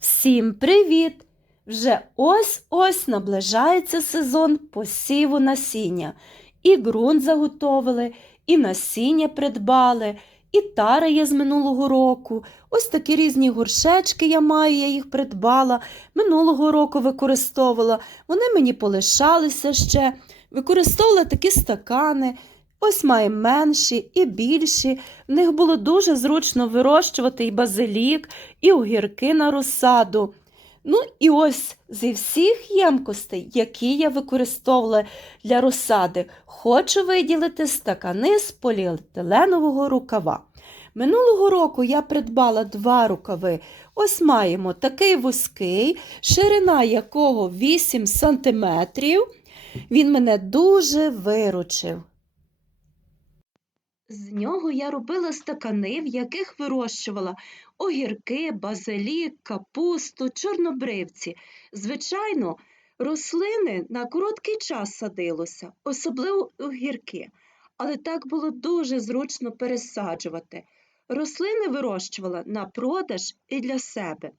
Всім привіт! Вже ось-ось наближається сезон посіву насіння. І ґрунт заготовили, і насіння придбали, і тара є з минулого року. Ось такі різні горшечки я маю, я їх придбала. Минулого року використовувала. Вони мені полишалися ще. Використовувала такі стакани. Ось має менші і більші. В них було дуже зручно вирощувати і базилік, і огірки на розсаду. Ну і ось зі всіх ємкостей, які я використовувала для розсади, хочу виділити стакани з поліетиленового рукава. Минулого року я придбала два рукави. Ось маємо такий вузький, ширина якого 8 см. Він мене дуже виручив. З нього я робила стакани, в яких вирощувала огірки, базилік, капусту, чорнобривці. Звичайно, рослини на короткий час садилося, особливо огірки, але так було дуже зручно пересаджувати. Рослини вирощувала на продаж і для себе.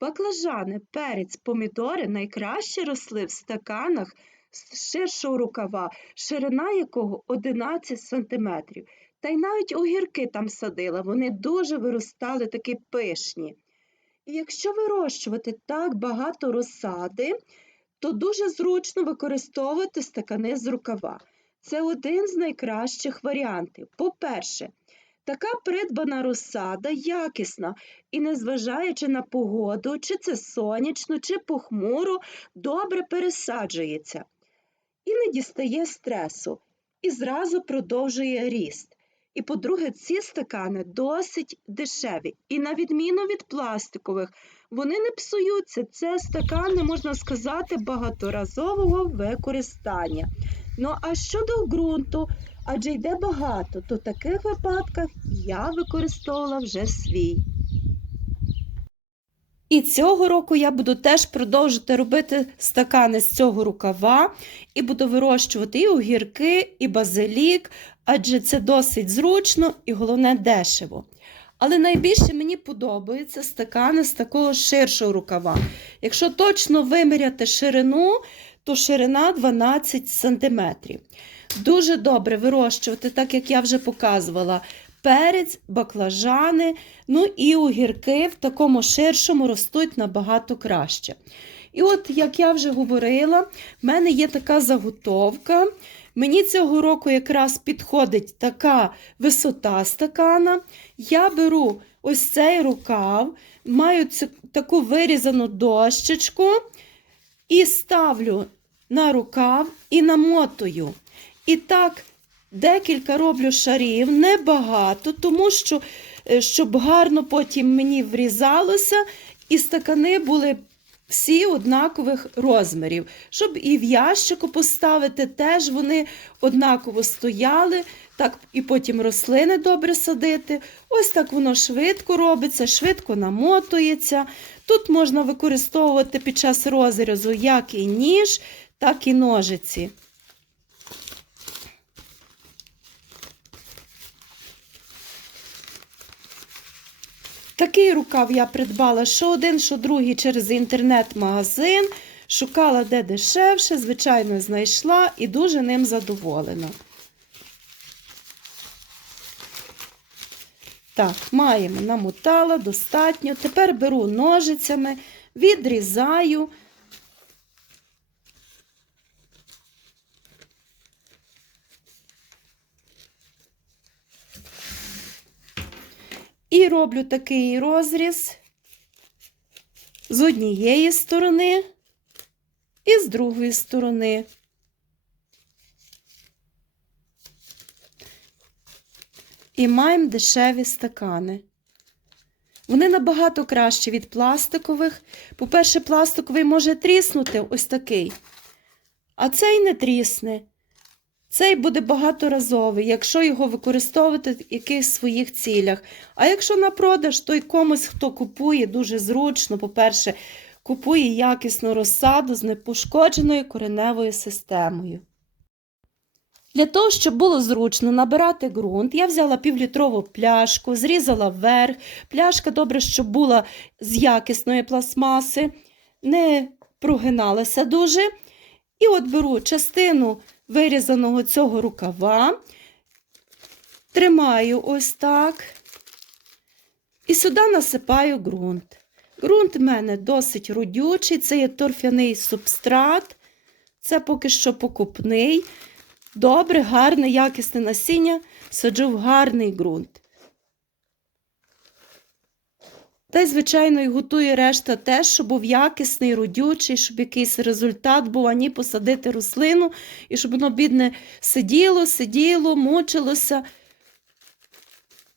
Баклажани, перець, помідори найкраще росли в стаканах з ширшого рукава, ширина якого 11 сантиметрів. Та й навіть огірки там садила, вони дуже виростали такі пишні. І якщо вирощувати так багато розсади, то дуже зручно використовувати стакани з рукава. Це один з найкращих варіантів. По-перше, така придбана розсада якісна і, незважаючи на погоду, чи це сонячно, чи похмуро, добре пересаджується і не дістає стресу, і зразу продовжує ріст. І, по-друге, ці стакани досить дешеві. І на відміну від пластикових, вони не псуються. Це стакани, можна сказати, багаторазового використання. Ну а щодо ґрунту, адже йде багато, то в таких випадках я використовувала вже свій. І цього року я буду теж продовжити робити стакани з цього рукава і буду вирощувати і огірки, і базилік, адже це досить зручно і головне дешево. Але найбільше мені подобаються стакани з такого ширшого рукава. Якщо точно виміряти ширину, то ширина 12 см. Дуже добре вирощувати, так як я вже показувала, перець, баклажани, ну і огірки в такому ширшому ростуть набагато краще. І от, як я вже говорила, в мене є така заготовка. Мені цього року якраз підходить така висота стакана. Я беру ось цей рукав, маю цю таку вирізану дощечку і ставлю на рукав і намотую. І так декілька роблю шарів, небагато, тому що, е, щоб гарно потім мені врізалося, і стакани були всі однакових розмірів. Щоб і в ящику поставити, теж вони однаково стояли, так і потім рослини добре садити. Ось так воно швидко робиться, швидко намотується. Тут можна використовувати під час розрізу як і ніж, так і ножиці. Такий рукав я придбала що один, що другий через інтернет-магазин. Шукала де дешевше, звичайно, знайшла і дуже ним задоволена. Так, маємо, намотала достатньо. Тепер беру ножицями, відрізаю. І роблю такий розріз з однієї сторони і з другої сторони. І маємо дешеві стакани. Вони набагато кращі від пластикових. По-перше, пластиковий може тріснути ось такий, а цей не трісне. Цей буде багаторазовий, якщо його використовувати в якихось своїх цілях. А якщо на продаж, то й комусь, хто купує, дуже зручно, по-перше, купує якісну розсаду з непошкодженою кореневою системою. Для того, щоб було зручно набирати ґрунт, я взяла півлітрову пляшку, зрізала вверх. Пляшка добре, щоб була з якісної пластмаси, не прогиналася дуже. І от беру частину вирізаного цього рукава, тримаю ось так. І сюди насипаю ґрунт. Ґрунт в мене досить родючий, це є торфяний субстрат, це поки що покупний. Добре, гарне, якісне насіння саджу в гарний ґрунт. Та й, звичайно, і готую решта теж, щоб був якісний, родючий, щоб якийсь результат був, ані посадити рослину, і щоб воно, бідне, сиділо, сиділо, мучилося.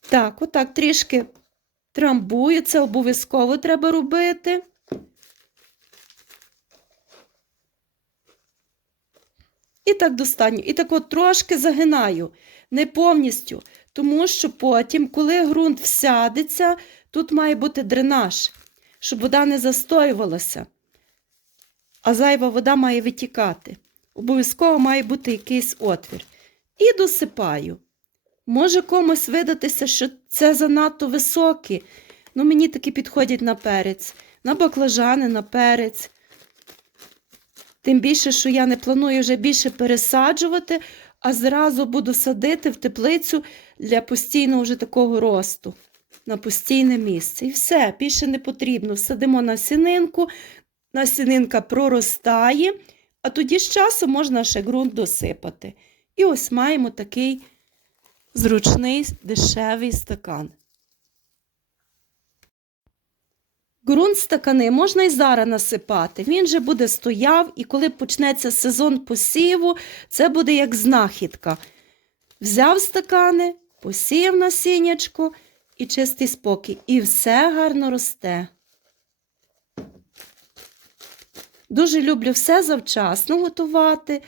Так, отак трішки трамбую, це обов'язково треба робити. І так достанню. І так от трошки загинаю, не повністю, тому що потім, коли ґрунт всядеться, тут має бути дренаж, щоб вода не застоювалася, а зайва вода має витікати. Обов'язково має бути якийсь отвір. І досипаю. Може комусь видатися, що це занадто високі. Ну, мені такі підходять на перець, на баклажани, на перець. Тим більше, що я не планую вже більше пересаджувати, а зразу буду садити в теплицю для постійного вже такого росту, на постійне місце. І все, більше не потрібно. Садимо на сінинку, насінинка проростає, а тоді з часом можна ще ґрунт досипати. І ось маємо такий зручний дешевий стакан. Ґрунт стакани можна і зараз насипати. Він же буде стояв, і коли почнеться сезон посіву, це буде як знахідка. Взяв стакани, посів насіннячко і чистий спокій. І все гарно росте. Дуже люблю все завчасно готувати.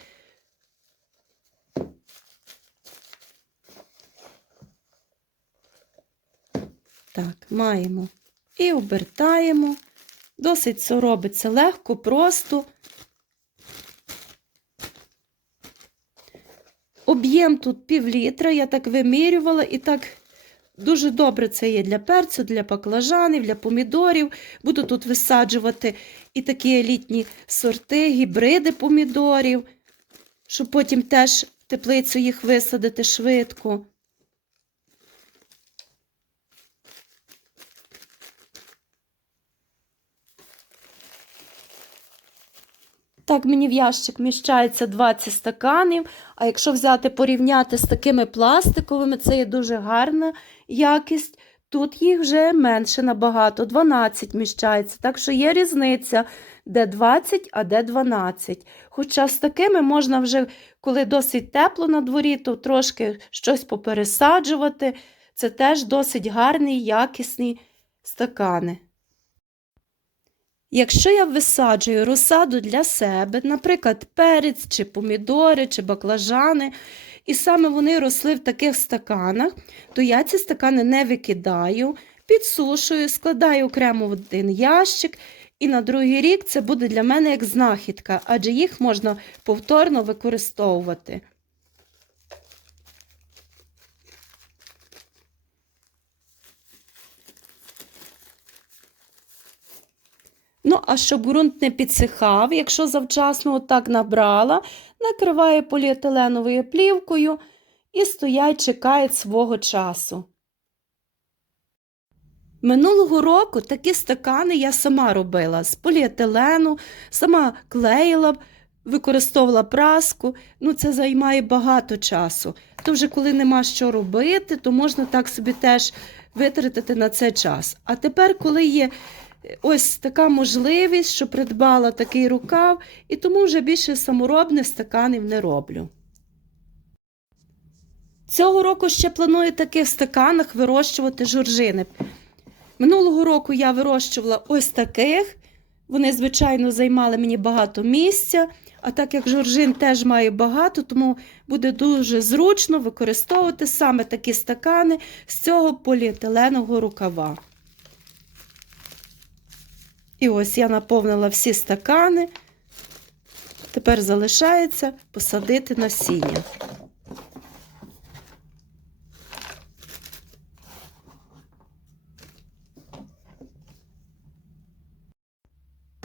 Так, маємо. І обертаємо. Досить це робиться легко, просто. Об'єм тут пів літра, я так вимірювала, і так дуже добре це є для перцю, для баклажанів, для помідорів. Буду тут висаджувати і такі елітні сорти, гібриди помідорів, щоб потім теж теплицю їх висадити швидко. Так, мені в ящик міщається 20 стаканів. А якщо взяти порівняти з такими пластиковими, це є дуже гарна якість. Тут їх вже менше набагато, 12 міщається. Так що є різниця, де 20, а де 12. Хоча з такими можна вже, коли досить тепло на дворі, то трошки щось попересаджувати. Це теж досить гарні, якісні стакани. Якщо я висаджую розсаду для себе, наприклад, перець, чи помідори, чи баклажани, і саме вони росли в таких стаканах, то я ці стакани не викидаю, підсушую, складаю окремо в один ящик, і на другий рік це буде для мене як знахідка, адже їх можна повторно використовувати. Ну, а щоб ґрунт не підсихав, якщо завчасно отак набрала, накриваю поліетиленовою плівкою і стоять, чекають свого часу. Минулого року такі стакани я сама робила з поліетилену, сама клеїла, використовувала праску. Ну, це займає багато часу. То вже коли нема що робити, то можна так собі теж витратити на це час. А тепер, коли є ось така можливість, що придбала такий рукав, і тому вже більше саморобних стаканів не роблю. Цього року ще планую таких стаканах вирощувати жоржини. Минулого року я вирощувала ось таких. Вони, звичайно, займали мені багато місця, а так як жоржин теж має багато, тому буде дуже зручно використовувати саме такі стакани з цього поліетиленового рукава. І ось я наповнила всі стакани. Тепер залишається посадити насіння.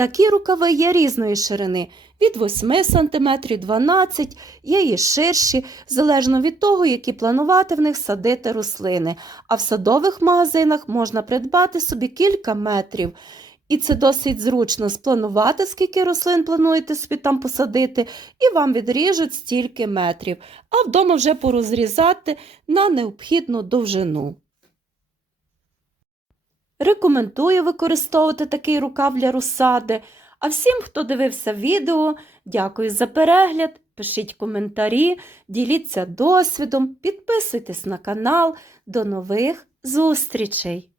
Такі рукави є різної ширини від 8 см 12 є і ширші, залежно від того, які планувати в них садити рослини. А в садових магазинах можна придбати собі кілька метрів. І це досить зручно спланувати, скільки рослин плануєте собі там посадити, і вам відріжуть стільки метрів, а вдома вже порозрізати на необхідну довжину. Рекомендую використовувати такий рукав для розсади. А всім, хто дивився відео, дякую за перегляд. Пишіть коментарі, діліться досвідом, підписуйтесь на канал. До нових зустрічей!